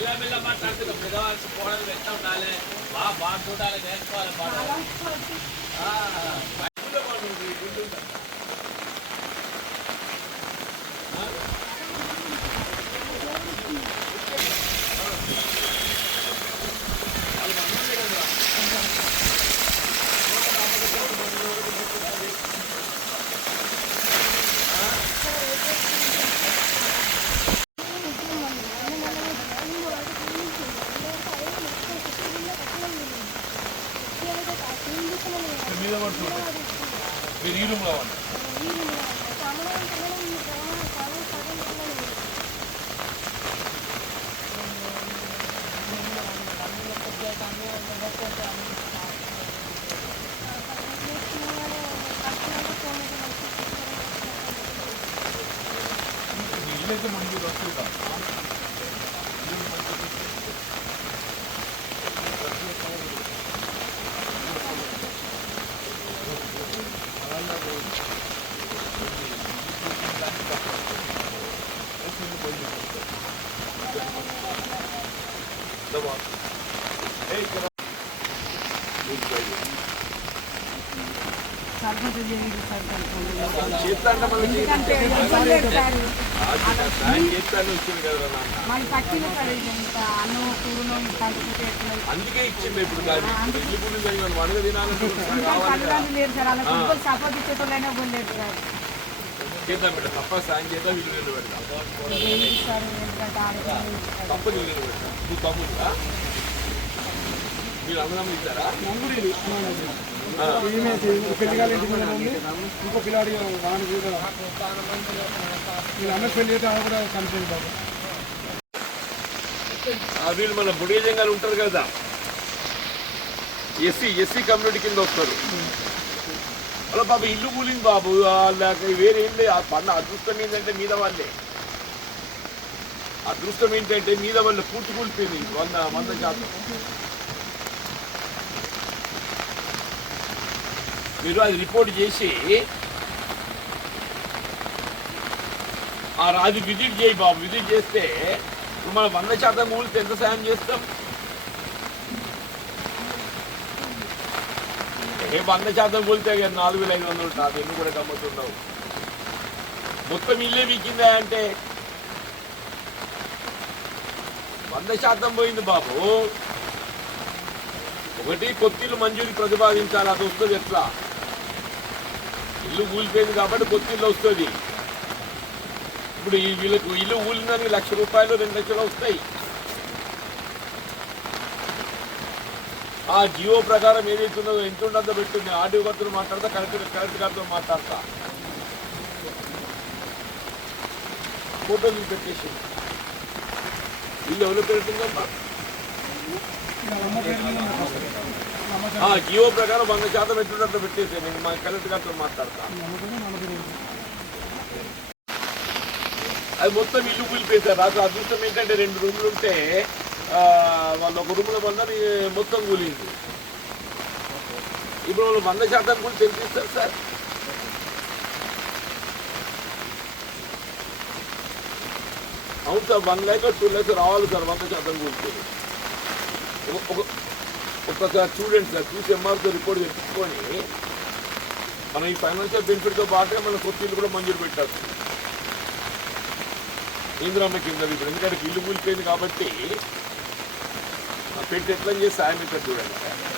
మెల్ల మాట్లాడుతున్నాం పెద్దవాళ్ళకి పోవడం ఎట్లా ఉండాలి బాగా చూడాలి నేర్చుకోవాలి మీద పడుతుంది మీరు ఈ రూమ్లో వాళ్ళు ఇల్లైతే మంచి వస్తుంది అందుకే ఇచ్చింది ఇప్పుడు మనగా తినాలంటే చేద్దాం మేడం తప్ప సాయం చేద్దాం వీళ్ళు పెడతాం తప్ప వీళ్ళు పెడతాం నువ్వు తమ్ముడుగా మీరు అన్నదమ్ములు ఇస్తారా పిల్లగాలి ఇంకో పిల్లాడి మీరు అన్న పెళ్లి అయితే ఆమె కూడా కనిపించింది బాబు వీళ్ళు మన బుడియజంగాలు ఉంటారు కదా ఎస్సీ కమ్యూనిటీ కింద వస్తారు అలా బాబు ఇల్లు కూలింది బాబు వాళ్ళకి వేరే ఏం లేదు ఆ పన్న అదృష్టం ఏంటంటే మీద వాళ్ళే అదృష్టం ఏంటంటే మీద వాళ్ళు పూర్తి కూలిపోయింది 100%. మీరు అది రిపోర్ట్ చేసి అది విజిట్ చేయి బాబు విజిట్ చేస్తే మనం 100% కూలితే ఎంత సాయం చేస్తాం 100% కూలితే 4500 ఉంటుంది ఎన్ని కూడా గమ్మతుండవు మొత్తం ఇల్లే వీకిందా అంటే 100% పోయింది బాబు. ఒకటి కొత్తిల్లు మంజూరు ప్రతిపాదించాలి అది వస్తుంది ఎట్లా ఇల్లు కూలిపోయింది కాబట్టి కొత్తిల్లు వస్తుంది ఇప్పుడు వీళ్ళకు ఇల్లు కూలిందని 1,00,000 రూపాయలు 2 లక్షలు వస్తాయి ఆ జియో ప్రకారం ఏదైతుందో ఎంత ఉండదో పెట్టింది ఆర్డీఓ గారితో మాట్లాడతా కలెక్టర్ గారితో మాట్లాడతా ఫోటోలు పెట్టేసి ఇల్లు ఎవరు పెడుతుందమ్మా జియో ప్రకారం 100% పెట్టున్నట్లు పెట్టేసి నేను మా కలెక్టర్ గారితో మాట్లాడతా అది మొత్తం ఇల్లు కూలిపోయింది నాకు అదృష్టం ఏంటంటే 2 రూములు ఉంటే వాళ్ళు ఒక రూముల వల్ల మొత్తం కూలింది ఇప్పుడు వాళ్ళు 100% కూడా తెలిపిస్తారు సార్ అవును సార్ 1 lakh or 2 lakhs రావాలి సార్ 100% కూలిపోయింది ఒకసారి చూడండి సార్ చూసి ఎంఆర్తో రిపోర్ట్ తెప్పించుకొని మనం ఈ ఫైనాన్షియల్ బెనిఫిట్తో పాటుగా మన కొత్త ఇల్లు కూడా మంజూరు పెట్టారు ఇందిరమ్మ కింద ఇప్పుడు ఎందుకంటే ఇల్లు కూలిపోయింది కాబట్టి పెట్టి ఎట్లా చేసి సాయం ఇక్కడ చూడండి